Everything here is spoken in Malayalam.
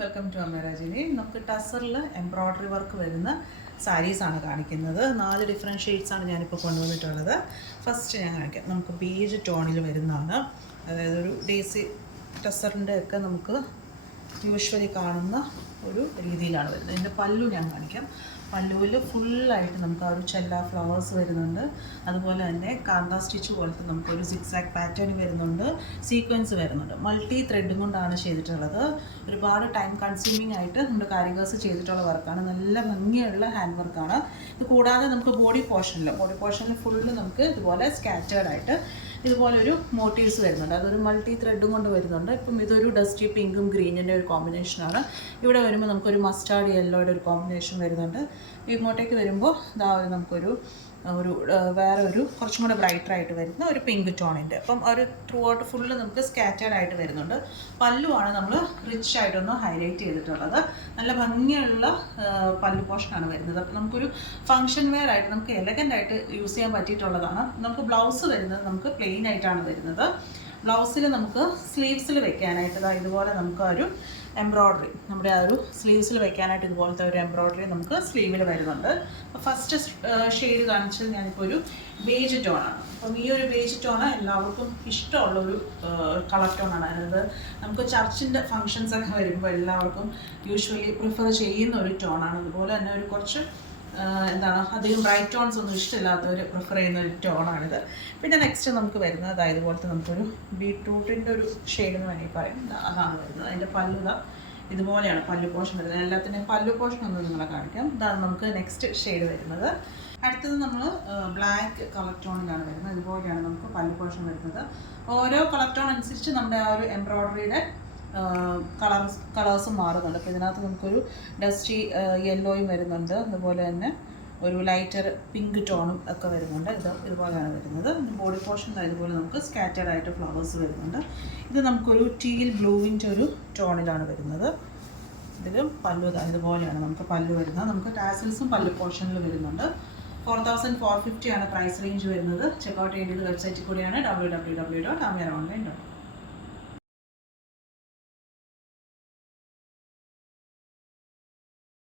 Welcome to അമേരാജിനി. നമുക്ക് ടസറിൽ എംബ്രോയ്ഡറി വർക്ക് വരുന്ന സാരീസാണ് കാണിക്കുന്നത്. 4 ഡിഫറെൻറ്റ് ഷെയ്ഡ്സാണ് ഞാനിപ്പോൾ കൊണ്ടുവന്നിട്ടുള്ളത്. ഫസ്റ്റ് ഞാൻ കാണിക്കാം. നമുക്ക് ബേജ് ടോണിൽ വരുന്നതാണ്. അതായത് ഒരു ഡേസി ടസറിൻ്റെ ഒക്കെ നമുക്ക് യൂഷ്വലി കാണുന്ന ഒരു രീതിയിലാണ് വരുന്നത്. ഇതിൻ്റെ പല്ലു ഞാൻ കാണിക്കാം. പല്ലുവിൽ ഫുള്ളായിട്ട് നമുക്ക് ആ ഒരു ചെല്ല ഫ്ലവേഴ്സ് വരുന്നുണ്ട്. അതുപോലെ തന്നെ കാന്ത സ്റ്റിച്ച് പോലത്തെ നമുക്കൊരു സിക്സാക് പാറ്റേൺ വരുന്നുണ്ട്, സീക്വൻസ് വരുന്നുണ്ട്. മൾട്ടി ത്രെഡും കൊണ്ടാണ് ചെയ്തിട്ടുള്ളത്. ഒരുപാട് ടൈം കൺസ്യൂമിങ് ആയിട്ട് നമ്മുടെ കാരിഗേഴ്സ് ചെയ്തിട്ടുള്ള വർക്കാണ്. നല്ല ഭംഗിയുള്ള ഹാൻഡ് വർക്കാണ്. ഇത് കൂടാതെ നമുക്ക് ബോഡി പോർഷനിൽ ഫുള്ള് നമുക്ക് ഇതുപോലെ സ്കാറ്റേർഡ് ആയിട്ട് ഇതുപോലെ ഒരു മോട്ടീവ്സ് വരുന്നുണ്ട്. അതൊരു മൾട്ടി ത്രെഡും കൊണ്ട് വരുന്നുണ്ട്. ഇപ്പം ഇതൊരു ഡസ്റ്റി പിങ്കും ഗ്രീനിൻ്റെ ഒരു കോമ്പിനേഷനാണ്. ഇവിടെ വരുമ്പോൾ നമുക്കൊരു മസ്റ്റാർഡ് യെല്ലോയുടെ ഒരു കോമ്പിനേഷൻ വരുന്നുണ്ട്. ഇങ്ങോട്ടേക്ക് വരുമ്പോൾ നമുക്കൊരു വേറെ ഒരു കുറച്ചും കൂടെ ബ്രൈറ്ററായിട്ട് വരുന്ന ഒരു പിങ്ക് ടോണിൻ്റെ. അപ്പം ഒരു ത്രൂ ഔട്ട് ഫുള്ള് നമുക്ക് സ്കാറ്റേർഡ് ആയിട്ട് വരുന്നുണ്ട്. പല്ലുവാണ് നമ്മൾ റിച്ച് ആയിട്ടൊന്ന് ഹൈലൈറ്റ് ചെയ്തിട്ടുള്ളത്. നല്ല ഭംഗിയുള്ള പല്ലു പോർഷനാണ് വരുന്നത്. അപ്പം നമുക്കൊരു ഫംഗ്ഷൻ വെയർ ആയിട്ട് നമുക്ക് എലഗൻ്റ് ആയിട്ട് യൂസ് ചെയ്യാൻ പറ്റിയിട്ടുള്ളതാണ്. നമുക്ക് ബ്ലൗസ് വരുന്നത് നമുക്ക് പ്ലെയിൻ ആയിട്ടാണ് വരുന്നത്. ബ്ലൗസിൽ നമുക്ക് സ്ലീവ്സിൽ വെക്കാനായിട്ട് ഇതുപോലെ നമുക്ക് ഒരു എംബ്രോയ്ഡറി നമ്മുടെ ആ ഒരു സ്ലീവ്സിൽ വെക്കാനായിട്ട് ഇതുപോലത്തെ ഒരു എംബ്രോയ്ഡറി നമുക്ക് സ്ലീവിൽ വരുന്നുണ്ട്. അപ്പോൾ ഫസ്റ്റ് ഷെയ്ഡ് കാണിച്ചത് ഞാനിപ്പോൾ ഒരു ബേജ് ടോണാണ്. അപ്പം ഈ ഒരു ബേജ് ടോണ് എല്ലാവർക്കും ഇഷ്ടമുള്ളൊരു കളർ ടോണാണ്. അതായത് നമുക്ക് ചർച്ചിൻ്റെ ഫങ്ഷൻസൊക്കെ വരുമ്പോൾ എല്ലാവർക്കും യൂഷ്വലി പ്രിഫർ ചെയ്യുന്ന ഒരു ടോണാണ്. അതുപോലെ തന്നെ ഒരു കുറച്ച് അധികം ബ്രൈറ്റ് ടോൺസ് ഒന്നും ഇഷ്ടമില്ലാത്തവർ പ്രിഫർ ചെയ്യുന്ന ഒരു ടോണാണിത്. പിന്നെ നെക്സ്റ്റ് നമുക്ക് വരുന്നത് ഇതുപോലത്തെ നമുക്കൊരു ബീട്രൂട്ടിൻ്റെ ഒരു ഷെയ്ഡ് എന്ന് വേണമെങ്കിൽ പറയും. അതാണ് വരുന്നത്. അതിൻ്റെ പല്ലു ഇതുപോലെയാണ് പല്ലു പോർഷൻ വരുന്നത്. എല്ലാത്തിൻ്റെയും പല്ലു പോർഷൻ ഒന്ന് നിങ്ങളെ കാണിക്കാം. ഇതാണ് നമുക്ക് നെക്സ്റ്റ് ഷെയ്ഡ് വരുന്നത്. അടുത്തത് നമ്മൾ ബ്ലാക്ക് കളർ ടോണിലാണ് വരുന്നത്. ഇതുപോലെയാണ് നമുക്ക് പല്ലു പോർഷൻ വരുന്നത്. ഓരോ കളർ ടോൺ അനുസരിച്ച് നമ്മുടെ ആ ഒരു എംബ്രോയ്ഡറിയുടെ കളേഴ്സും മാറുന്നുണ്ട്. അപ്പോൾ ഇതിനകത്ത് നമുക്കൊരു ഡസ്റ്റി യെല്ലോയും വരുന്നുണ്ട്. അതുപോലെ തന്നെ ഒരു ലൈറ്റർ പിങ്ക് ടോണും ഒക്കെ വരുന്നുണ്ട്. ഇതുപോലെയാണ് വരുന്നത്. ബോഡി പോർഷൻ ഇതുപോലെ നമുക്ക് സ്കാറ്റേർഡ് ആയിട്ട് ഫ്ലവേഴ്സ് വരുന്നുണ്ട്. ഇത് നമുക്കൊരു ടീൽ ബ്ലൂവിൻ്റെ ഒരു ടോണിലാണ് വരുന്നത്. ഇതിലും പല്ലു ഇതുപോലെയാണ് നമുക്ക് പല്ലു വരുന്നത്. നമുക്ക് ടാസിൽസും പല്ലു പോർഷനിൽ വരുന്നുണ്ട്. 4450 ആണ് പ്രൈസ് റേഞ്ച് വരുന്നത്. ചെക്കൗട്ട് ചെയ്യേണ്ടത് വെബ്സൈറ്റിൽ കൂടിയാണ് www.ameraonline.com.